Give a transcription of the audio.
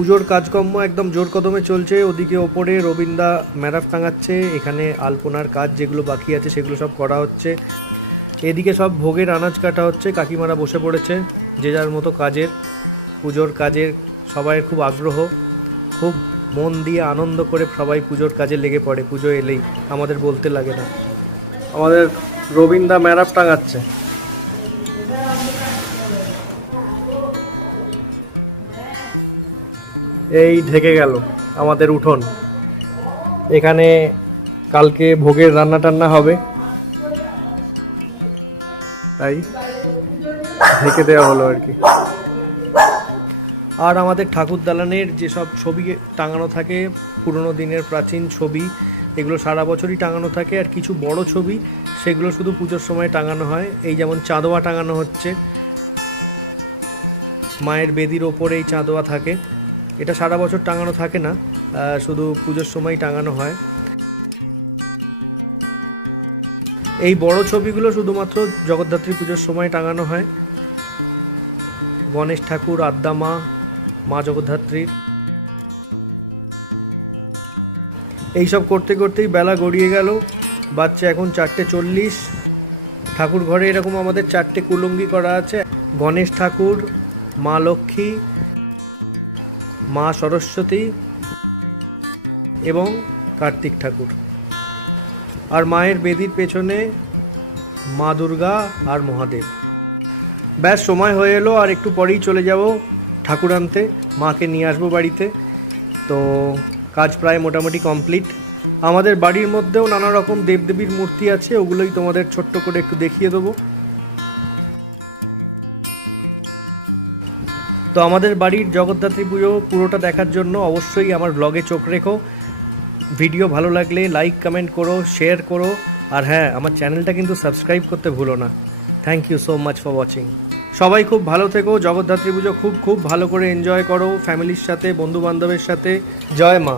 পুজোর কাজকর্ম একদম জোর কদমে চলছে। ওদিকে ওপরে রবীন্দা ম্যারাফ টাঙাচ্ছে, এখানে আলপনার কাজ যেগুলো বাকি আছে সেগুলো সব করা হচ্ছে। এদিকে সব ভোগের আনাজ কাটা হচ্ছে, কাকিমারা বসে পড়েছে, যে যার মতো কাজের, পুজোর কাজের সবাই খুব আগ্রহ। খুব মন দিয়ে আনন্দ করে সবাই পুজোর কাজে লেগে পড়ে, পুজো এলেই, আমাদের বলতে লাগে না। আমাদের রবীন্দা ম্যারাপ টাঙাচ্ছে। এই ঢেকে গেল আমাদের উঠোন। এখানে কালকে ভোগের রান্না টান্না হবে। তাই ঢেকে দেওয়া হলো আর কি। আর আমাদের ঠাকুর দালানের যেসব ছবি টাঙানো থাকে, পুরনো দিনের প্রাচীন ছবি, এগুলো সারা বছরই টাঙানো থাকে। আর কিছু বড় ছবি, সেগুলো শুধু পুজোর সময় টাঙানো হয়। এই যেমন চাঁদোয়া টাঙানো হচ্ছে। মায়ের বেদির ওপরে এই চাঁদোয়া থাকে। এটা সারা বছর টাঙানো থাকে না শুধু পুজোর সময় টাঙানো হয়। এই বড় ছবিগুলো শুধুমাত্র জগদ্ধাত্রী পুজোর সময় টাঙানো হয়। গণেশ ঠাকুর আদ্যা মা মা জগদ্ধাত্রীর এইসব করতে করতেই বেলা গড়িয়ে গেল। বাচ্চা এখন চারটে চল্লিশ। ঠাকুর ঘরে এরকম আমাদের চারটে কুলঙ্গি করা আছে। গণেশ ঠাকুর, মা লক্ষ্মী মা সরস্বতী এবং কার্তিক ঠাকুর। আর মায়ের বেদির পেছনে মা দুর্গা আর মহাদেব। ব্যাস, সময় হয়ে এলো, আর একটু পরেই চলে যাব ঠাকুর আনতে। মাকে নিয়ে আসব বাড়িতে। তো কাজ প্রায় মোটামুটি কমপ্লিট। আমাদের বাড়ির মধ্যেও নানা রকম দেবদেবীর মূর্তি আছে, ওগুলোই তোমাদের ছোট্ট করে একটু দেখিয়ে দেবো। তো আমাদের বাড়ির জগদ্ধাত্রী পুজো পুরোটা দেখার জন্য অবশ্যই আমার ব্লগে চোখ রেখো। ভিডিও ভালো লাগলে লাইক কমেন্ট করো শেয়ার করো। আর হ্যাঁ আমার চ্যানেলটা কিন্তু সাবস্ক্রাইব করতে ভুলো না। Thank you so much for watching সবাই খুব ভালো থেকো, জগদ্ধাত্রী পুজো খুব খুব ভালো করে এনজয় করো ফ্যামিলির সাথে বন্ধু বান্ধবের সাথে। জয় মা।